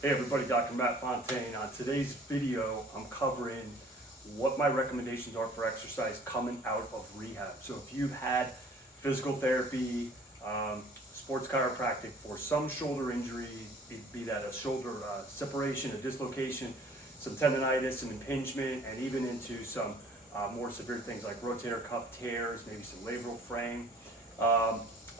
Hey everybody, Dr. Matt Fontaine. On today's video, I'm covering what my recommendations are for exercise coming out of rehab. So if you've had physical therapy, sports chiropractic for some shoulder injury, be that a shoulder separation, a dislocation, some tendonitis, some impingement, and even into some more severe things like rotator cuff tears, maybe some labral frame.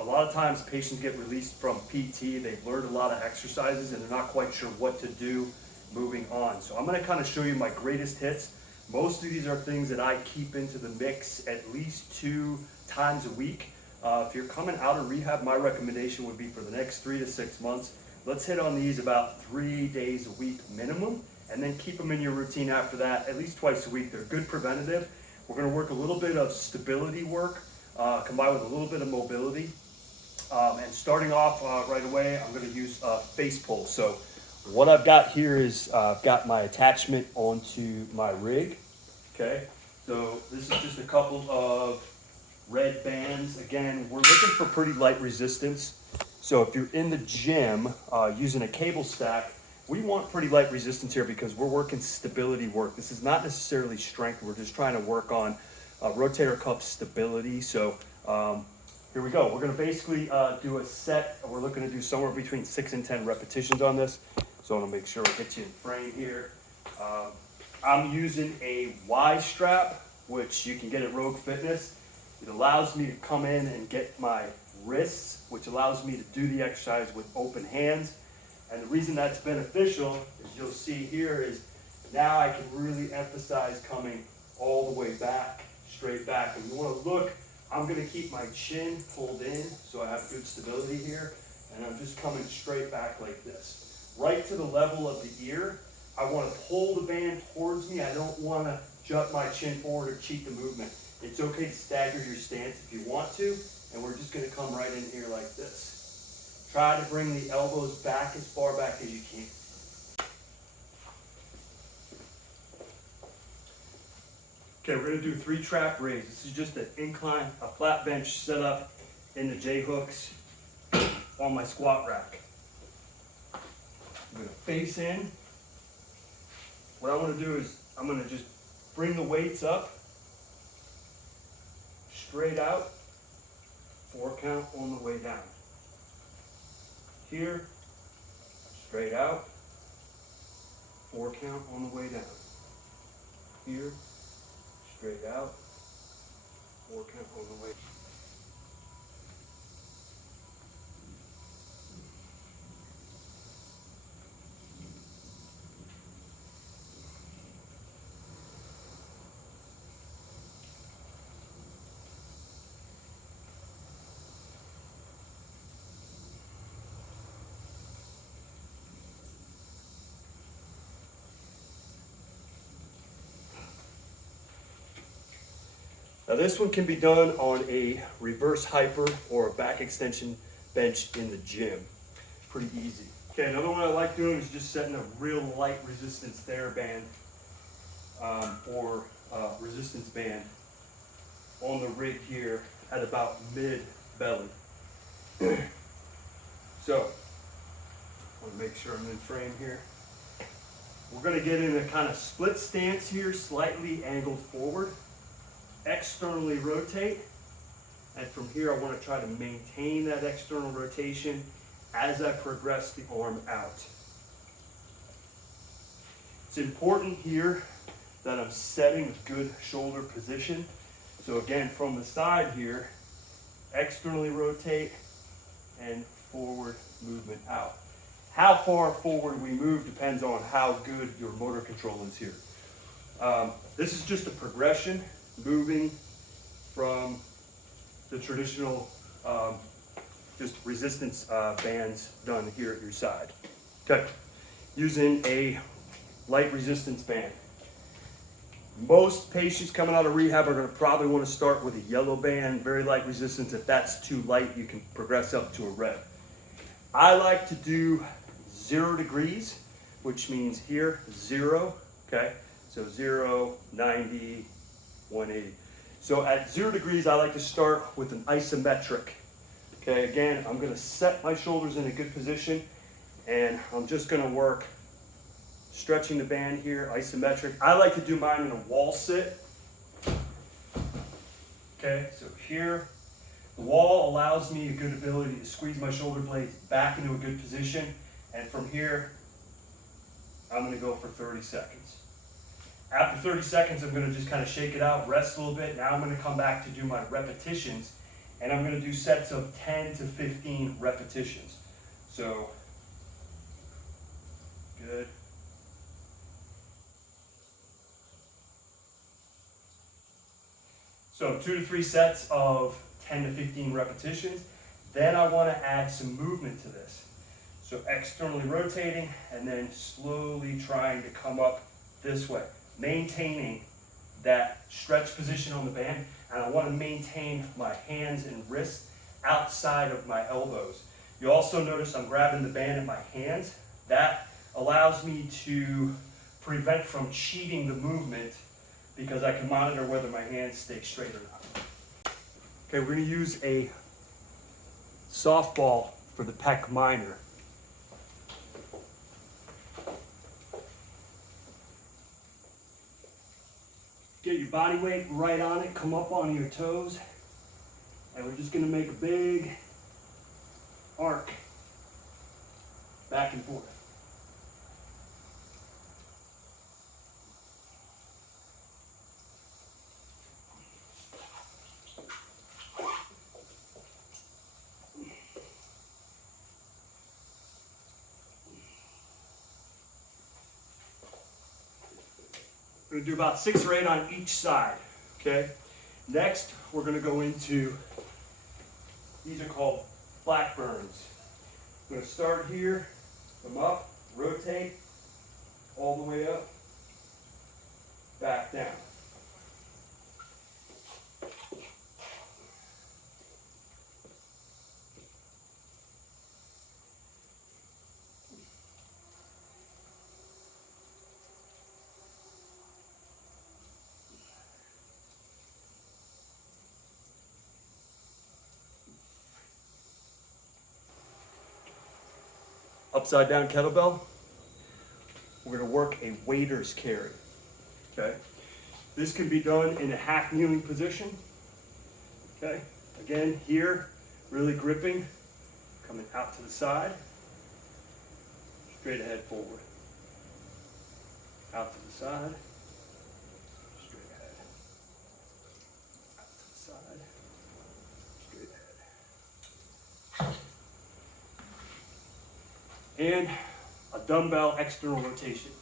A lot of times patients get released from PT, they've learned a lot of exercises and they're not quite sure what to do moving on. So I'm gonna kind of show you my greatest hits. Most of these are things that I keep into the mix at least 2 times a week. If you're coming out of rehab, my recommendation would be for the next 3 to 6 months, let's hit on these about 3 days a week minimum, and then keep them in your routine after that, at least twice a week. They're good preventative. We're gonna work a little bit of stability work, combined with a little bit of mobility. And starting off right away, I'm going to use face pull. So what I've got here is I've got my attachment onto my rig. Okay, so this is just a couple of red bands. Again, we're looking for pretty light resistance. So if you're in the gym using a cable stack, we want pretty light resistance here because we're working stability work. This is not necessarily strength. We're just trying to work on rotator cuff stability. So here we go. We're going to basically do a set. We're looking to do somewhere between 6 and 10 repetitions on this. So I want to make sure it hits you in frame here. I'm using a Y strap, which you can get at Rogue Fitness. It allows me to come in and get my wrists, which allows me to do the exercise with open hands. And the reason that's beneficial, as you'll see here, is now I can really emphasize coming all the way back, straight back. And you want to look, I'm going to keep my chin pulled in so I have good stability here, and I'm just coming straight back like this. Right to the level of the ear. I want to pull the band towards me. I don't want to jut my chin forward or cheat the movement. It's okay to stagger your stance if you want to, and we're just going to come right in here like this. Try to bring the elbows back as far back as you can. Okay, we're going to do 3 trap raises. This is just an incline, a flat bench set up in the J-hooks on my squat rack. I'm going to face in. What I want to do is I'm going to just bring the weights up, straight out, 4 count on the way down. Here, straight out, 4 count on the way down. Here, straight out, 4 count on the way. Now this one can be done on a reverse hyper or a back extension bench in the gym. Pretty easy. Okay, another one I like doing is just setting a real light resistance TheraBand or resistance band on the rig here at about mid belly. So, I want to make sure I'm in frame here. We're going to get in a kind of split stance here, slightly angled forward. Externally rotate, and from here I want to try to maintain that external rotation as I progress the arm out. It's important here that I'm setting a good shoulder position. So again, from the side here, externally rotate and forward movement out. How far forward we move depends on how good your motor control is here. This is just a progression, moving from the traditional just resistance bands done here at your side. Okay, using a light resistance band. Most patients coming out of rehab are going to probably want to start with a yellow band, very light resistance. If that's too light, you can progress up to a red. I like to do 0 degrees, which means here 0, okay? So 0, 90, 180. So at 0 degrees, I like to start with an isometric. Okay, again, I'm going to set my shoulders in a good position, And I'm just gonna work stretching the band here, isometric. I like to do mine in a wall sit. Okay, so here, the wall allows me a good ability to squeeze my shoulder blades back into a good position. And from here, I'm gonna go for 30 seconds. After 30 seconds, I'm gonna just kind of shake it out, rest a little bit. Now I'm gonna come back to do my repetitions, and I'm gonna do sets of 10 to 15 repetitions. So, good. So 2 to 3 sets of 10 to 15 repetitions. Then I want to add some movement to this. So externally rotating and then slowly trying to come up this way, maintaining that stretch position on the band. And I want to maintain my hands and wrists outside of my elbows. You also notice I'm grabbing the band in my hands. That allows me to prevent from cheating the movement, because I can monitor whether my hands stay straight or not. Okay, we're gonna use a softball for the pec minor. Get your body weight right on it, come up on your toes, and we're just gonna make a big arc back and forth. We're going to do about 6 or 8 on each side, okay? Next, we're going to go into, these are called Blackburns. I'm going to start here, come up, rotate, all the way up, back down. Upside down kettlebell, we're going to work a waiter's carry, okay? This can be done in a half kneeling position, okay? Again, here, really gripping, coming out to the side, straight ahead forward, out to the side, straight ahead, out to the side, straight ahead. And a dumbbell external rotation.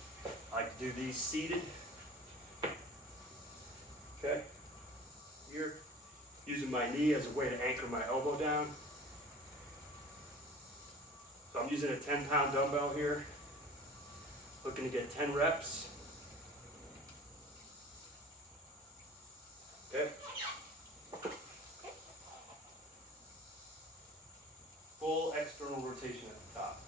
I like to do these seated. Okay. Here, using my knee as a way to anchor my elbow down. So I'm using a 10-pound dumbbell here. Looking to get 10 reps. Okay. Full external rotation at the top.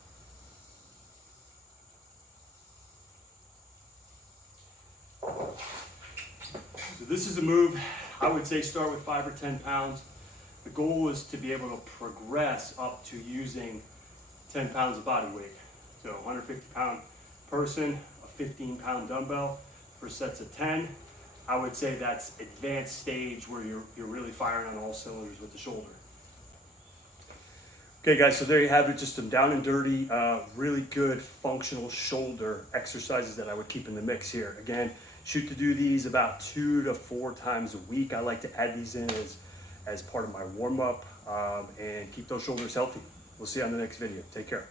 So this is a move, I would say start with 5 or 10 pounds. The goal is to be able to progress up to using 10 pounds of body weight. So 150-pound person, a 15-pound dumbbell for sets of 10. I would say that's advanced stage where you're really firing on all cylinders with the shoulder. Okay guys, so there you have it, just some down and dirty, really good functional shoulder exercises that I would keep in the mix here. Again, shoot to do these about 2 to 4 times a week. I like to add these in as part of my warm-up and keep those shoulders healthy. We'll see you on the next video. Take care.